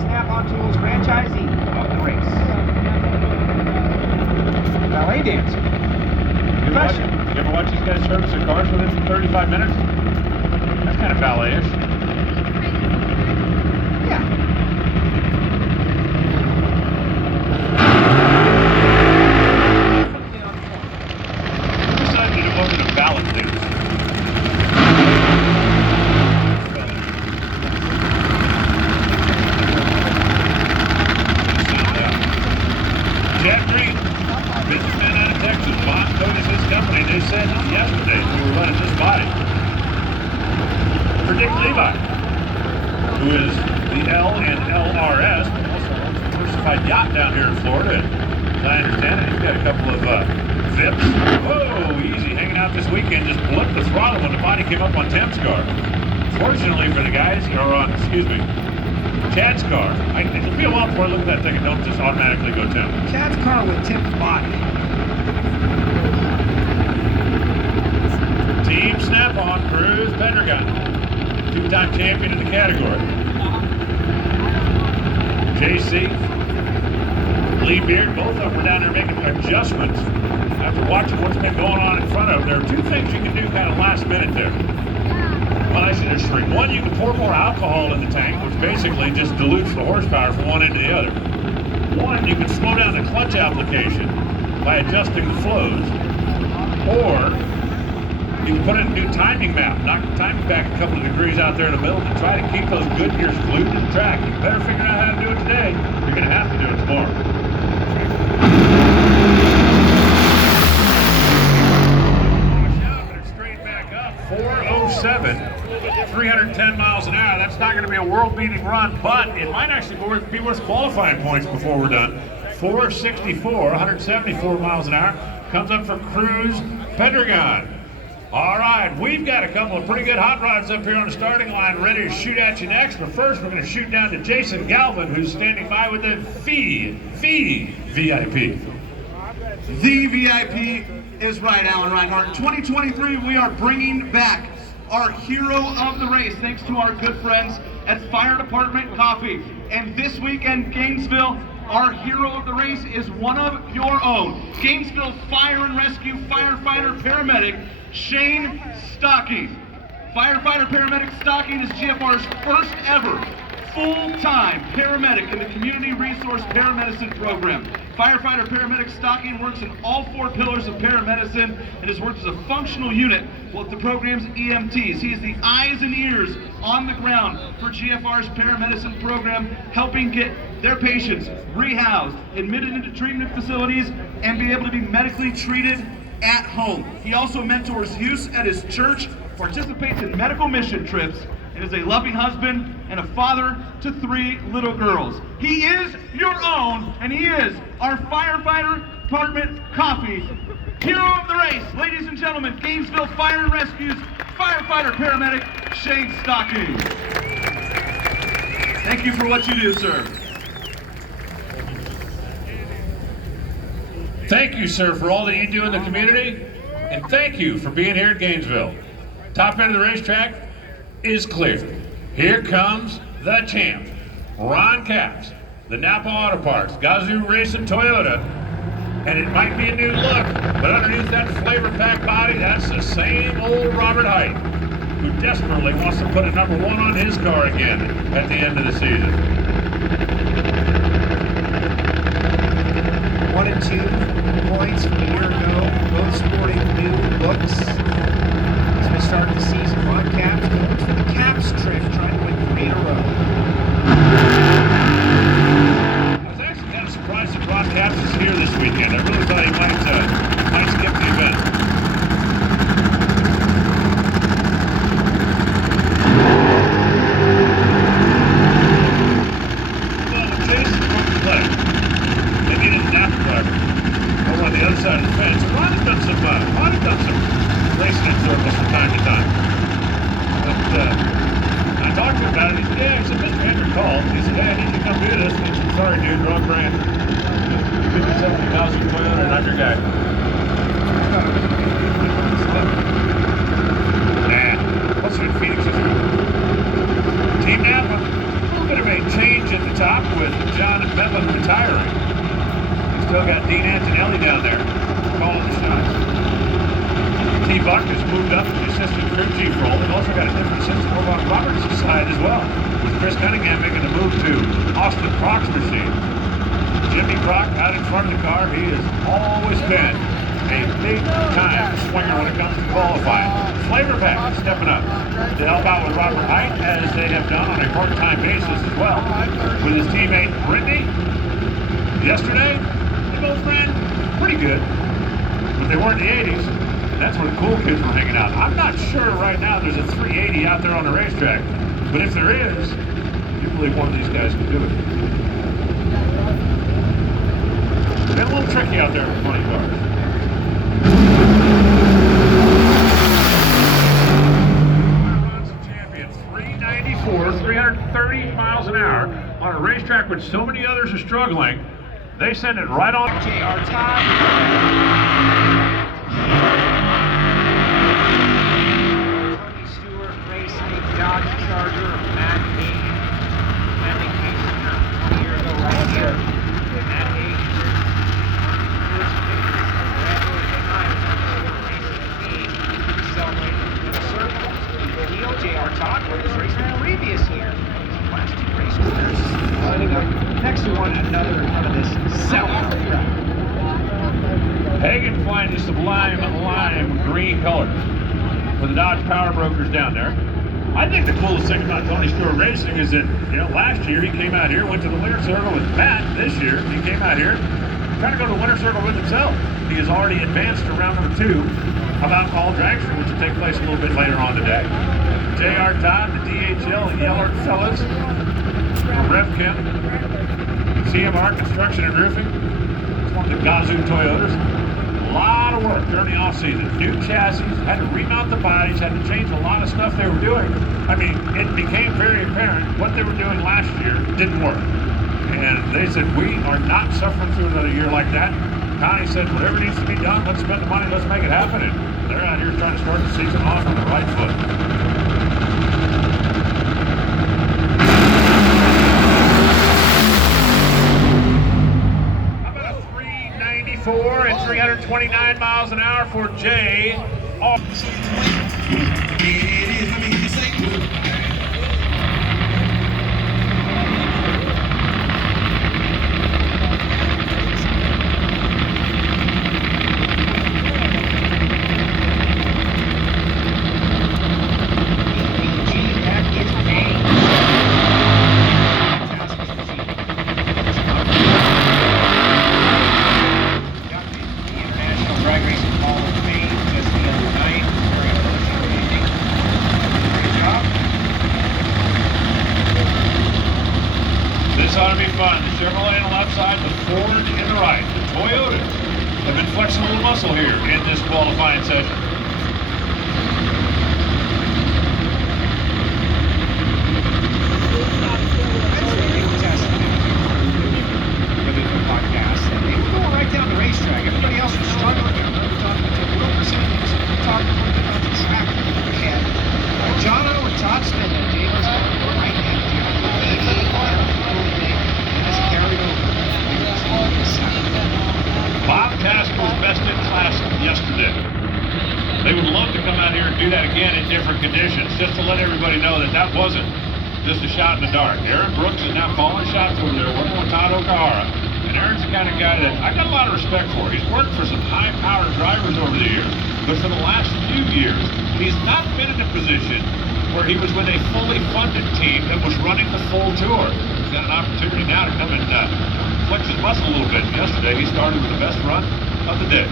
Snap-on Tools franchisee of the race. Ballet dancing. You ever watch these guys service their cars within 35 minutes? That's kind of ballet-ish. Yeah. Who decided it wasn't a ballet dance? Jack Green, businessman out of Texas, Bob told us his company. They said yesterday we were running this body for Dick Levi, who is the L and LRS, but also owns a diversified yacht down here in Florida. As I understand it, he's got a couple of VIPs. Whoa, easy, hanging out this weekend. Just blipped the throttle when the body came up on Tim's car. Fortunately for the guys, or on, excuse me, Chad's car. It'll be a while before I look at that thing and don't just automatically go Tim. Chad's car with Tim's body. Team Snap-on, Cruz Pendergast, two-time champion in the category. JC, Lee Beard, both of them were down there making adjustments after watching what's been going on in front of them. There are two things you can do kind of last minute there. Well, actually, there's three. One, you can pour more alcohol in the tank, which basically just dilutes the horsepower from one end to the other. One, you can slow down the clutch application by adjusting the flows. Or, you can put in a new timing map, knock the timing back a couple of degrees out there in the middle to try to keep those good gears glued to the track. You better figure out how to do it today. You're going to have to do it tomorrow. Straight back up, 407. 310 miles an hour. That's not going to be a world-beating run, but it might actually be worth qualifying points before we're done. 464, 174 miles an hour, comes up for Cruz Pendergast. All right, we've got a couple of pretty good hot rods up here on the starting line ready to shoot at you next, but first we're going to shoot down to Jason Galvin, who's standing by with the VIP. The VIP is right, Alan Reinhardt. 2023, we are bringing back our hero of the race, thanks to our good friends at Fire Department Coffee. And this weekend, Gainesville, our hero of the race is one of your own. Gainesville Fire and Rescue firefighter paramedic Shane Stocking. Firefighter paramedic Stocking is GFR's first ever full-time paramedic in the Community Resource Paramedicine Program. Firefighter paramedic Stocking works in all four pillars of paramedicine and has worked as a functional unit with the program's EMTs. He is the eyes and ears on the ground for GFR's paramedicine program, helping get their patients rehoused, admitted into treatment facilities, and be able to be medically treated at home. He also mentors youth at his church, participates in medical mission trips, and is a loving husband and a father to 3 little girls. He is your own, and he is our Firefighter Department Coffee hero of the race. Ladies and gentlemen, Gainesville Fire and Rescue's firefighter paramedic, Shane Stocking. Thank you for what you do, sir. Thank you, sir, for all that you do in the community, and thank you for being here at Gainesville. Top end of the racetrack is clear. Here comes the champ, Ron Capps, the Napa Auto Parts, Gazoo Racing Toyota, and it might be a new look, but underneath that flavor-packed body, that's the same old Robert Height, who desperately wants to put a number 1 on his car again at the end of the season. 1 and 2 points from a year ago, both sporting new looks. As we start the season, Ron Capps going for the Capps trip, trying to win 3 in a row. I was actually kind of surprised that Ron Capps is here this weekend. I really thought he might skip the event. Well, the chase is from the play. Maybe it is an aftermarket. Over on the other side of the fence. So Ron has done some racing in circles from time to time. But I talked to him about it. He said, yeah, he said, Mr. Hendrick called. He said, hey, I need you to come do this. And I said, sorry, dude, wrong brand. 50,000 Toyota, and I'm your guy. Nah, what's in Phoenix is Team Napa, a little bit of a change in the top with John Medlin retiring. We've still got Dean Antonelli down there calling the shots. T-Buck has moved up to the assistant crew chief role. They've also got a different assistant over on Roberts' side as well, with Chris Cunningham making the move to Austin Proc's machine. Jimmy Proc out in front of the car. He has always been a big-time swinger when it comes to qualifying. Flavor Pack stepping up to help out with Robert Height, as they have done on a part-time basis as well. With his teammate Brittany, yesterday, they both ran pretty good, but they weren't in the 80s. That's where the cool kids were hanging out. I'm not sure right now there's a 380 out there on the racetrack, but if there is, you believe one of these guys can do it. It's been a little tricky out there with 20 cars. Champion, 394, 330 miles an hour on a racetrack when so many others are struggling. They send it right on. JR Todd. Dodge Charger of Matt Hayes. Matt Hayes, 20 years ago, right here. Matt Hayes. Celebrating in a circle. Heel JR Todd was racing the previous year. Last two race winners. Lining up next to one another in front of this sellout crowd. Hagen flying the sublime lime green color for the Dodge Power Brokers down there. I think the coolest thing about Tony Stewart Racing is that, last year he came out here, went to the winter circle with Matt. This year he came out here trying to go to the winter circle with himself. He has already advanced to round number 2 of Alcohol Dragster, which will take place a little bit later on today. JR Todd, the DHL Yeller fellas, RevChem, CMR Construction and Roofing. It's one of the Gazoo Toyotas. A lot of work during the off-season. New chassis, had to remount the bodies, had to change a lot of stuff they were doing. I mean, it became very apparent what they were doing last year didn't work. And they said, we are not suffering through another year like that. Connie said, whatever needs to be done, let's spend the money, let's make it happen. And they're out here trying to start the season off on the right foot. And 329 miles an hour for Jay. This ought to be fun. The Chevrolet on the left side, the Ford in the right. The Toyotas have been flexing a little muscle here in this qualifying session. They were going right down the racetrack. Everybody else was struggling. We were talking to Wilkerson. We talked a little bit about the track. And John O and Todd Smith and Davis were right down here. Bob Task was best in class yesterday. They would love to come out here and do that again in different conditions, just to let everybody know that that wasn't just a shot in the dark. Aaron Brooks is now calling shots over there, working with Todd Okahara. And Aaron's the kind of guy that I got a lot of respect for. He's worked for some high-powered drivers over the years, but for the last few years, he's not been in a position where he was with a fully funded team that was running the full tour. He's got an opportunity now to come and flex his muscle a little bit. Yesterday, he started with the best run of the day.